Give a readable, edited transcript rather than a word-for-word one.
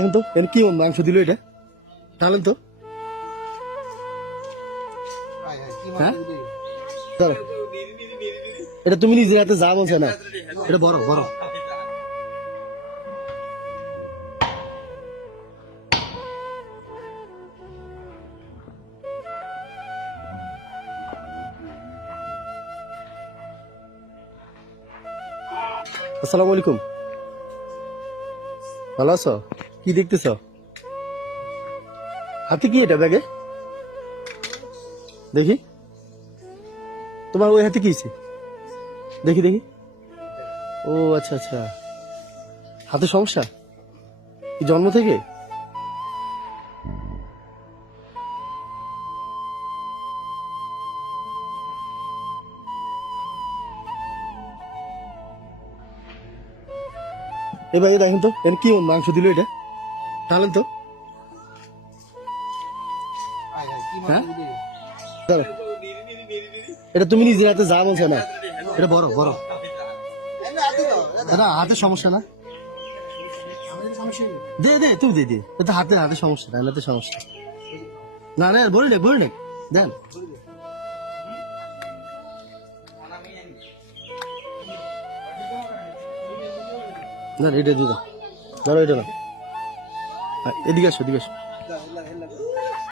এখন তো এর কি মাংস দিল এটা টালেন তো হ্যাঁ চলো। এটা তুমি নিজের হাতে যা বলছে না এটা বড় বড় আসসালামু আলাইকুম ভালো আছো কি দেখতেছ হাতে কি এটা ব্যাগে দেখি তোমার ওই হাতে কি হয়েছে? দেখি দেখি ও আচ্ছা আচ্ছা হাতে সমস্যা কি জন্ম থেকে এই ব্যাগে দেখেন তো এর কি মাংস দিল এটা টালেন তো হ্যাঁ চলো। এটা তুমি নিজের হাতে যা বলছে না এটা বড় বড় দাদা হাতে সমস্যা না দে দে তুই দে দে এটা হাতে হাতে সমস্যা না হাতে সমস্যা না না বলি না দেন না এটা দিয়ে দাও ধরো এটা না এদিকে আসো